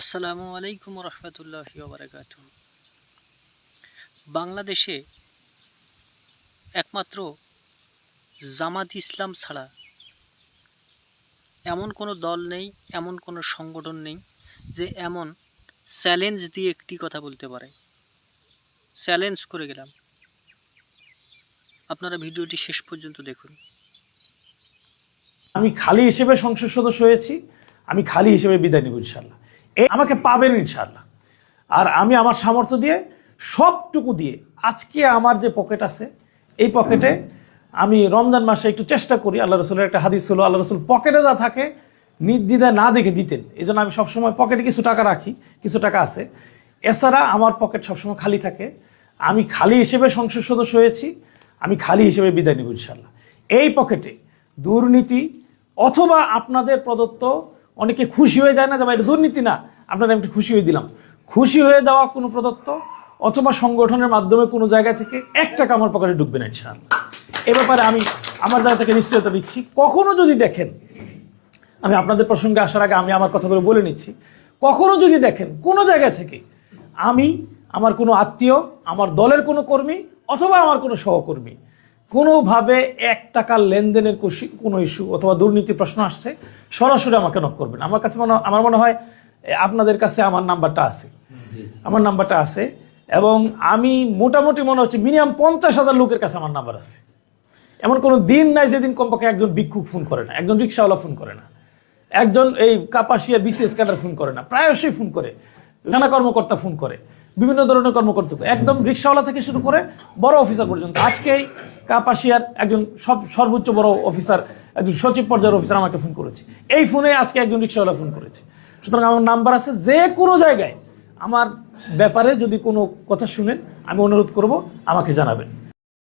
আসসালামু আলাইকুম রহমতুল্লাহি ওয়া বাংলাদেশে একমাত্র জামাত ইসলাম ছাড়া এমন কোনো দল নেই, এমন কোনো সংগঠন নেই যে এমন চ্যালেঞ্জ দিয়ে একটি কথা বলতে পারে। চ্যালেঞ্জ করে গেলাম, আপনারা ভিডিওটি শেষ পর্যন্ত দেখুন। আমি খালি হিসেবে সংসদ সদস্য হয়েছি, আমি খালি হিসেবে বিদায় নিব ইনশাল্লাহ। আমাকে পাবেন ইনশাল্লাহ। আর আমি আমার সামর্থ্য দিয়ে সবটুকু দিয়ে আজকে আমার যে পকেট আছে এই পকেটে আমি রমজান মাসে একটু চেষ্টা করি। আল্লাহ রসুলের একটা হাদিস হলো, আল্লাহ রসুল পকেটে যা থাকে নির্দ্বিধায় না দেখে দিতেন। এই জন্য আমি সবসময় পকেটে কিছু টাকা রাখি, কিছু টাকা আছে। এছাড়া আমার পকেট সবসময় খালি থাকে। আমি খালি হিসেবে সংসদ সদস্য হয়েছি, আমি খালি হিসেবে বিদায় নিব ইনশাল্লাহ। এই পকেটে দুর্নীতি অথবা আপনাদের প্রদত্ত, অনেকে খুশি হয়ে যায় না যে এটা দুর্নীতি না, আপনাদের আমি খুশি হয়ে দিলাম, খুশি হয়ে দেওয়া কোনো প্রদত্ত অথবা সংগঠনের মাধ্যমে কোনো জায়গা থেকে 1 টাকা আমার পকেটে ঢুকবে না ইনশাআল্লাহ। এ ব্যাপারে আমি আমার জায়গা থেকে নিশ্চয়তা দিচ্ছি। কখনো যদি দেখেন, আমি আপনাদের প্রসঙ্গে আসার আগে আমি আমার কথাগুলো বলে নিচ্ছি, কখনো যদি দেখেন কোনো জায়গা থেকে আমি, আমার কোনো আত্মীয়, আমার দলের কোনো কর্মী অথবা আমার কোনো সহকর্মী কোনোভাবে 1 টাকার লেনদেনের কোনো ইস্যু অথবা দুর্নীতি প্রশ্ন আসছে, সরাসরি আমাকে নক করবেন। আমার কাছে আমার মনে হয় আপনাদের কাছে আমার নাম্বারটা আছে, এবং আমি মোটামুটি মনে হচ্ছে মিনিমাম 50,000 লোকের কাছে আমার নাম্বার আছে। এমন কোনো দিন নাই যেদিন কমপক্ষে একজন ভিক্ষুক ফোন করে না, একজন রিক্সাওয়ালা ফোন করে না, একজন এই কাপাসিয়া বিসিএস ক্যাডার ফোন করে না, প্রায়শই ফোন করে, থানা কর্মকর্তা ফোন করে, বিভিন্ন ধরনের কর্মকর্তা, একদম রিক্সাওয়ালা থেকে শুরু করে বড় অফিসার পর্যন্ত। আজকেই কাপাসিয়ার একজন সর্বোচ্চ বড় অফিসার, একজন সচিব পর্যায়ের অফিসার আমাকে ফোন করেছে। এই ফোনে আজকে একজন রিক্সাওয়ালা ফোন করেছে। সুতরাং আমার নাম্বার আছে, যে কোনো জায়গায় আমার ব্যাপারে যদি কোনো কথা শুনেন আমি অনুরোধ করব আমাকে জানাবেন।